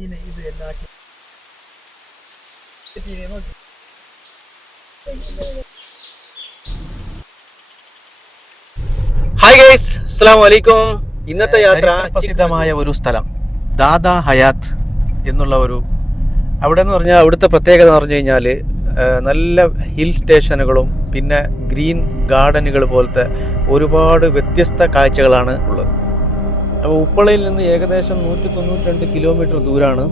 Hi guys, അസ്സലാമു അലൈക്കും. ഇന്നത്തെ യാത്ര പ്രസിദ്ധമായ ഒരു സ്ഥലം ദാദാ ഹയാത്ത് എന്നുള്ള അവിടെ എന്ന് പറഞ്ഞാൽ അവിടുത്തെ പ്രത്യേകത എന്ന് പറഞ്ഞു കഴിഞ്ഞാൽ നല്ല ഹിൽ സ്റ്റേഷനുകളും പിന്നെ ഗ്രീൻ ഗാർഡനുകൾ പോലത്തെ ഒരുപാട് വ്യത്യസ്ത കാഴ്ചകളാണ് ഉള്ളത്. അപ്പോൾ ഉപ്പളയിൽ നിന്ന് ഏകദേശം 192 കിലോമീറ്റർ ദൂരമാണ്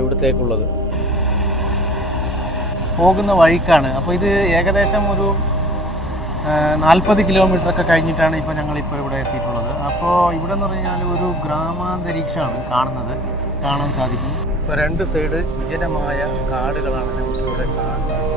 ഇവിടത്തേക്കുള്ളത്. പോകുന്ന വഴിക്കാണ്. അപ്പോൾ ഇത് ഏകദേശം ഒരു 40 കിലോമീറ്റർ ഒക്കെ കഴിഞ്ഞിട്ടാണ് ഇപ്പോൾ ഞങ്ങളിപ്പോൾ ഇവിടെ എത്തിയിട്ടുള്ളത്. അപ്പോൾ ഇവിടെ എന്ന് പറഞ്ഞാൽ ഒരു ഗ്രാമാന്തരീക്ഷമാണ് കാണാൻ സാധിക്കും. ഇപ്പോൾ രണ്ട് സൈഡ് വിജനമായ കാടുകളാണ് നമുക്കിവിടെ കാണാൻ സാധിക്കുന്നത്.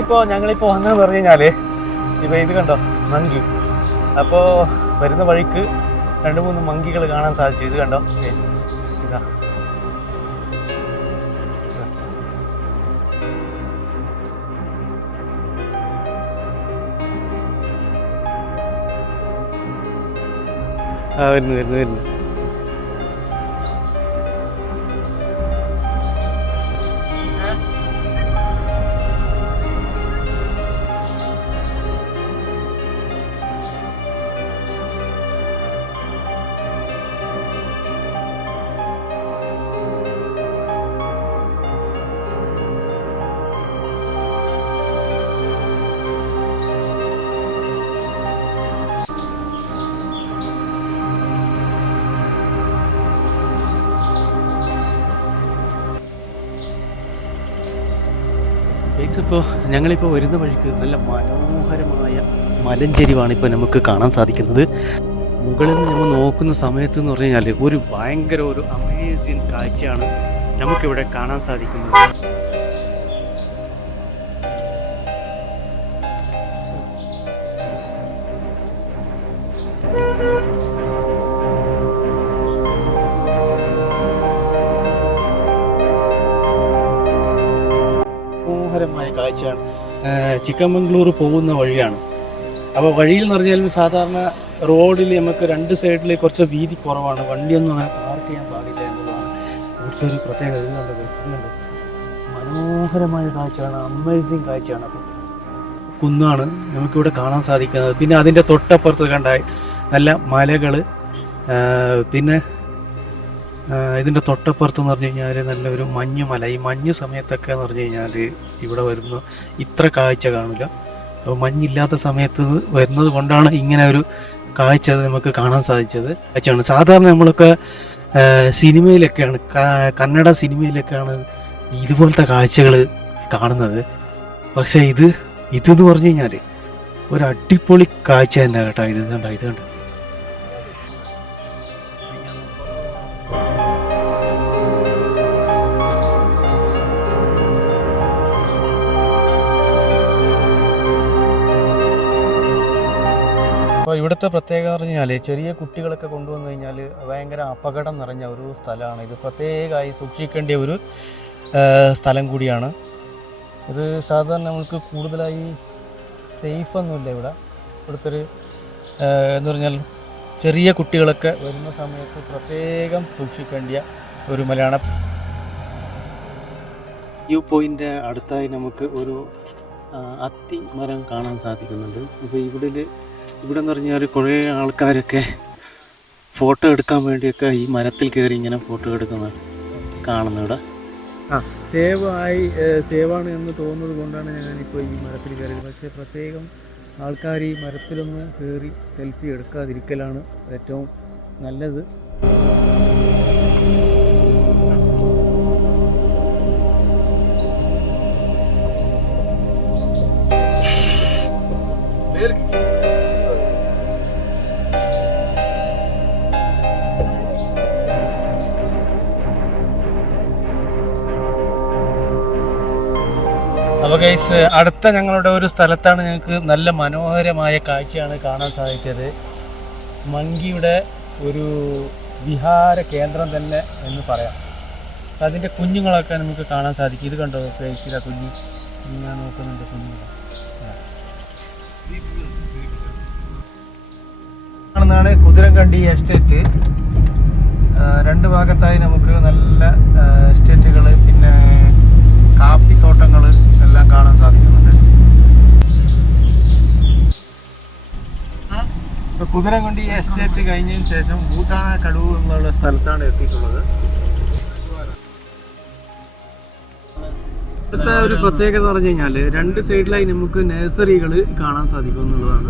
ഇപ്പോൾ ഞങ്ങളിപ്പോൾ വന്നതെന്ന് പറഞ്ഞു കഴിഞ്ഞാൽ ഇപ്പോൾ ഇത് കണ്ടോ, മങ്കി. അപ്പോൾ വരുന്ന വഴിക്ക് 2-3 മങ്കികൾ കാണാൻ സാധിച്ചു. ഇത് കണ്ടോ, ഇതാ വരുന്നു. ഇപ്പോൾ ഞങ്ങളിപ്പോൾ വരുന്ന വഴിക്ക് നല്ല മനോഹരമായ മലഞ്ചെരിവാണ് ഇപ്പോൾ നമുക്ക് കാണാൻ സാധിക്കുന്നത്. മുകളിൽ നിന്ന് നമ്മൾ നോക്കുന്ന സമയത്ത് എന്ന് പറഞ്ഞു കഴിഞ്ഞാൽ ഒരു ഭയങ്കര അമേസിങ് കാഴ്ചയാണ് നമുക്കിവിടെ കാണാൻ സാധിക്കുന്നത്. മനോഹരമായ കാഴ്ചയാണ്. ചിക്കമംഗ്ലൂർ പോകുന്ന വഴിയാണ്. അപ്പോൾ വഴിയിൽ എന്ന് പറഞ്ഞാൽ സാധാരണ റോഡിൽ നമുക്ക് 2 സൈഡിൽ കുറച്ച് വീതി കുറവാണ്. വണ്ടിയൊന്നും അങ്ങനെ പാർക്ക് ചെയ്യാൻ പാടില്ല എന്നുള്ളതാണ് ഇവിടുത്തെ ഒരു പ്രത്യേകത. ഇതുകൊണ്ട് മനോഹരമായ കാഴ്ചയാണ്, അമേസിങ് കാഴ്ചയാണ്. അപ്പം കുന്നാണ് നമുക്കിവിടെ കാണാൻ സാധിക്കുന്നത്. പിന്നെ അതിൻ്റെ തൊട്ടപ്പുറത്ത് കണ്ടാൽ നല്ല മലകൾ, പിന്നെ ഇതിൻ്റെ തൊട്ടപ്പുറത്ത് എന്ന് പറഞ്ഞു കഴിഞ്ഞാൽ നല്ലൊരു മഞ്ഞുമല. ഈ മഞ്ഞ് സമയത്തൊക്കെ എന്ന് പറഞ്ഞു കഴിഞ്ഞാൽ ഇവിടെ വരുന്ന ഇത്ര കാഴ്ച കാണില്ല. അപ്പോൾ മഞ്ഞില്ലാത്ത സമയത്ത് വരുന്നത് കൊണ്ടാണ് ഇങ്ങനെ ഒരു കാഴ്ച നമുക്ക് കാണാൻ സാധിച്ചത്. കാഴ്ചയാണ് സാധാരണ നമ്മളൊക്കെ സിനിമയിലൊക്കെയാണ്, കന്നഡ സിനിമയിലൊക്കെയാണ് ഇതുപോലത്തെ കാഴ്ചകൾ കാണുന്നത്. പക്ഷേ ഇതെന്ന് പറഞ്ഞു കഴിഞ്ഞാൽ ഒരു അടിപൊളി കാഴ്ച തന്നെ കേട്ടോ. ഇത് കണ്ടോ. അപ്പോൾ ഇവിടുത്തെ പ്രത്യേകത എന്ന് പറഞ്ഞാൽ ചെറിയ കുട്ടികളൊക്കെ കൊണ്ടുവന്നു കഴിഞ്ഞാൽ ഭയങ്കര അപകടം നിറഞ്ഞ ഒരു സ്ഥലമാണ്. ഇത് പ്രത്യേകമായി സൂക്ഷിക്കേണ്ട ഒരു സ്ഥലം കൂടിയാണ്. ഇത് സാധാരണ നമ്മൾക്ക് കൂടുതലായി സേഫൊന്നുമില്ല ഇവിടുത്തെ എന്ന് പറഞ്ഞാൽ ചെറിയ കുട്ടികളൊക്കെ വരുന്ന സമയത്ത് പ്രത്യേകം സൂക്ഷിക്കേണ്ട ഒരു മലയാണ്. വ്യൂ പോയിൻ്റ് അടുത്തായി നമുക്ക് ഒരു അത്തി മരം കാണാൻ സാധിക്കുന്നുണ്ട്. അപ്പോൾ ഇവിടെ എന്ന് പറഞ്ഞാൽ കുറേ ആൾക്കാരൊക്കെ ഫോട്ടോ എടുക്കാൻ വേണ്ടിയൊക്കെ ഈ മരത്തിൽ കയറി ഇങ്ങനെ ഫോട്ടോ എടുക്കുന്നത് കാണുന്നു. ഇവിടെ സേവാണ് എന്ന് തോന്നുന്നത് കൊണ്ടാണ് ഞാനിപ്പോൾ ഈ മരത്തിൽ കയറിയത്. പക്ഷേ പ്രത്യേകം ആൾക്കാർ ഈ മരത്തിലൊന്നും കയറി സെൽഫി എടുക്കാതിരിക്കലാണ് ഏറ്റവും നല്ലത്. അപ്പോൾ അടുത്ത ഞങ്ങളുടെ ഒരു സ്ഥലത്താണ് ഞങ്ങൾക്ക് നല്ല മനോഹരമായ കാഴ്ചയാണ് കാണാൻ സാധിച്ചത്. മങ്കിയുടെ ഒരു വിഹാര കേന്ദ്രം തന്നെ എന്ന് പറയാം. അതിൻ്റെ കുഞ്ഞുങ്ങളൊക്കെ നമുക്ക് കാണാൻ സാധിക്കും. ഇത് കണ്ടോ, പേശില കുഞ്ഞ് ഇങ്ങനെ നോക്കുന്നുണ്ട് കുഞ്ഞുങ്ങൾ. ആണെന്നാണ് കുതിരങ്കണ്ടി എസ്റ്റേറ്റ്. രണ്ട് ഭാഗത്തായി നമുക്ക് നല്ല എസ്റ്റേറ്റുകൾ പിന്നെ കാപ്പിത്തോട്ടങ്ങൾ എല്ലാം കാണാൻ സാധിക്കുന്നുണ്ട്. ഇപ്പോൾ കുതിരങ്കണ്ടി എസ്റ്റേറ്റ് കഴിഞ്ഞതിന് ശേഷം ഭൂട്ടാന കടുവ് എന്നുള്ള സ്ഥലത്താണ് എത്തിയിട്ടുള്ളത്. ഇവിടുത്തെ ഒരു പ്രത്യേകത എന്ന് പറഞ്ഞു കഴിഞ്ഞാൽ രണ്ട് സൈഡിലായി നമുക്ക് നഴ്സറികൾ കാണാൻ സാധിക്കും എന്നുള്ളതാണ്.